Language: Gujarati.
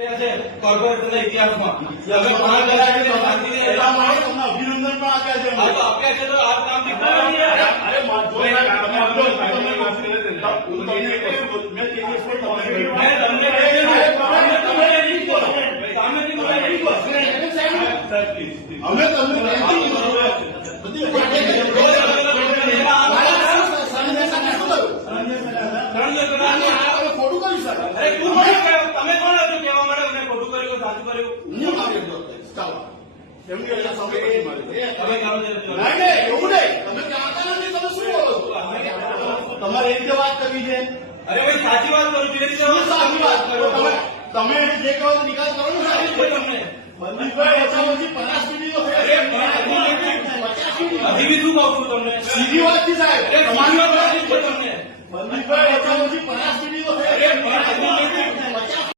કોર્પોરેશનના ઇતિહાસમાં હવે ઘણા બધા છે શાંતિને એટલા માટે તમને અભિનંદન પણ આપ્યા છે. હા તો આપ્યા છે તો આ કામ દીકરાની અરે અમે તમને તમારે એ રીતે વાત કરવી છે. અરે ભાઈ સાચી વાત કરું છું. સાચી વાત કરો તમે જે કહો નિકાલ કરો ને તમને હજી બી શું કહું છું તમને સીધી વાત થી સાહેબ તમારી વાત તમને 50 મિનિટ